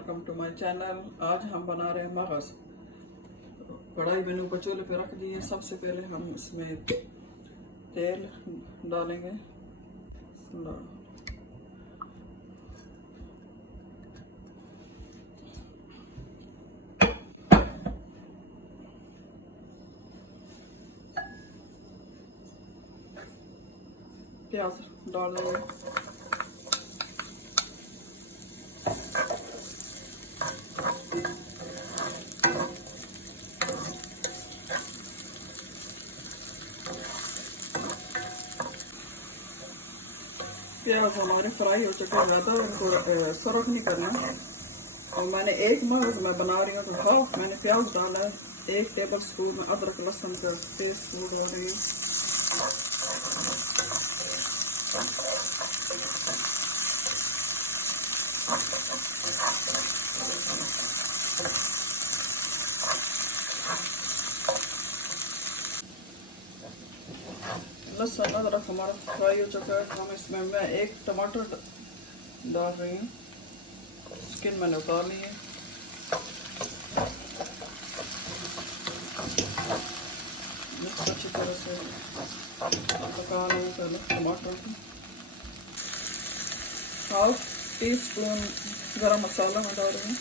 Welcome to my channel. आज हम बना रहे हैं मगज़। कढ़ाई मैंने ऊपर चूल्हे पे रख दी है। सबसे पहले हम इसमें तेल डालेंगे। प्याज डाल देंगे। प्याज हमारे फ्राई हो चुके हैं, ज़्यादा इनको सर्व नहीं करना। और मैंने एक मगज़ में बना रही हूँ तो हाफ मैंने प्याज डाला है। 1 टेबल स्पून अदरक लहसुन का पेस्ट डाल रही हूँ। लहसुन अदरक हमारा फ्राई हो चुका है। हम इसमें मैं 1 टमाटर डाल रही हूँ। स्किन मैंने उतार ली है। अच्छी तरह से पका लूँ पहले टमाटर को। 1/2 टीस्पून गरम मसाला मैं डाल रही हूँ।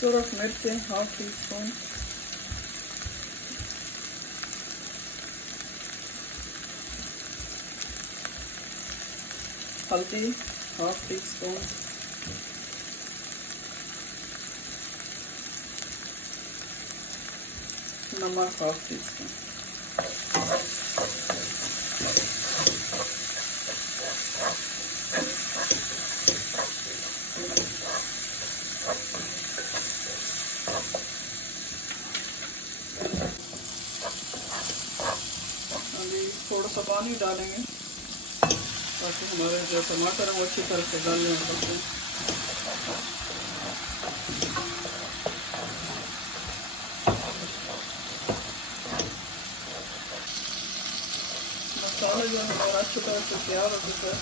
सूरख मिर्च 1/2 टीस्पून। हल्दी 1/2 टीस्पून। नमक 1/2 टीस्पून। अभी थोड़ा सा पानी डालेंगे ताकि हमारे जो टमाटर है वो अच्छी तरह से गल जाए। मसाला जो है हमारा अच्छी तरह से तैयार हो चुका है।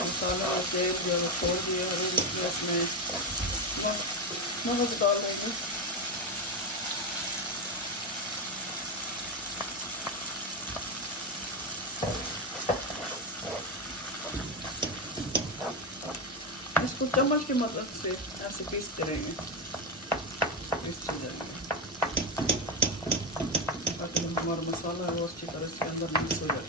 मसाला और तेल जो है छोड़ दिया है। इसमें मगज़ डाल देंगे। इसको चम्मच की मदद से ऐसे पीसते रहेंगे, पीसते जाएंगे ताकि हमारा मसाला है वो अच्छी तरह से अंदर मिक्स हो जाए।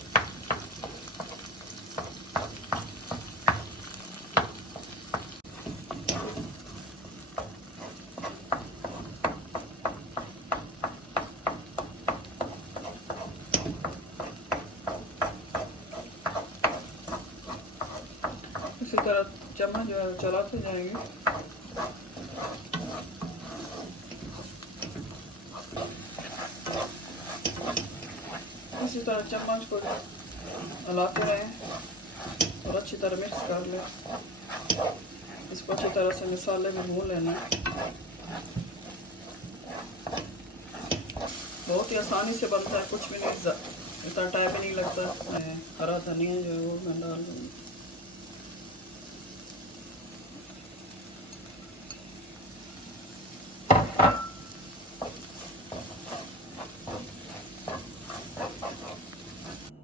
इसी तरह चम्मच जो है चलाते जाएंगे। इसी तरह चम्मच को हिलाते रहें और अच्छी तरह मिक्स कर लें। इसको अच्छी तरह से मसाले में भून लेना है। बहुत ही आसानी से बनता है, कुछ भी नहीं, इतना टाइम भी नहीं लगता। हरा धनिया जो है वो मैं डाल दूँगी।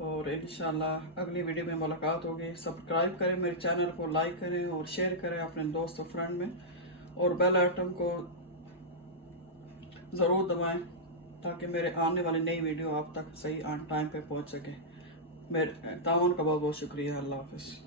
और इंशाल्लाह अगली वीडियो में मुलाकात होगी। सब्सक्राइब करें मेरे चैनल को, लाइक करें और शेयर करें अपने दोस्त और फ्रेंड में, और बेल आइटम को ज़रूर दबाएं ताकि मेरे आने वाली नई वीडियो आप तक सही टाइम पे पहुंच सके। मेरे तावन का बहुत बहुत शुक्रिया। अल्लाह हाफ़िज़।